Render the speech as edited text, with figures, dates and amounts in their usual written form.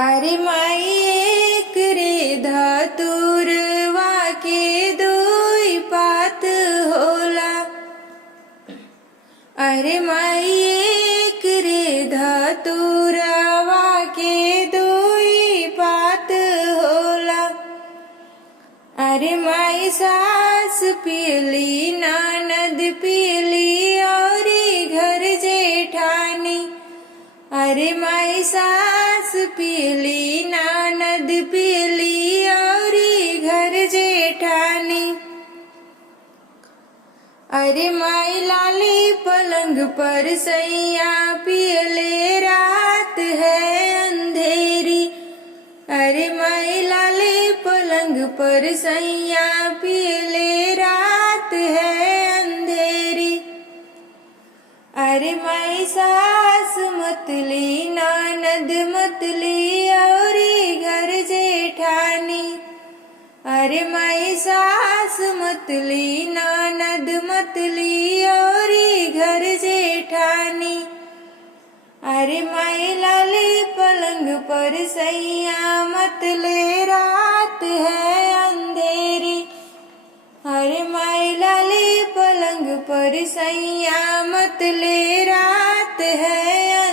अरे माई एक रे धतुरवा के दुई पात होला। अरे माई एक रे धतुरवा के दुई पात होला। अरे माई सास पीली ननद पीली औरी घर जेठानी। अरे माई सास पीली ननद पीली औरी घर जेठानी। अरे माई लाली पलंग पर सैया पीले रात है अंधेरी। अरे माई लाली पलंग पर सैया पीले रात है अंधेरी। अरे माई सास मतली ननद मतली औरी घर जेठानी। अरे माई सास मतली ननद मतली औरी घर जेठानी। अरे माई लाली पलंग पर सैया मतले रात है अंधेरी। अरे माई लाली पलंग पर सैया मतले रात है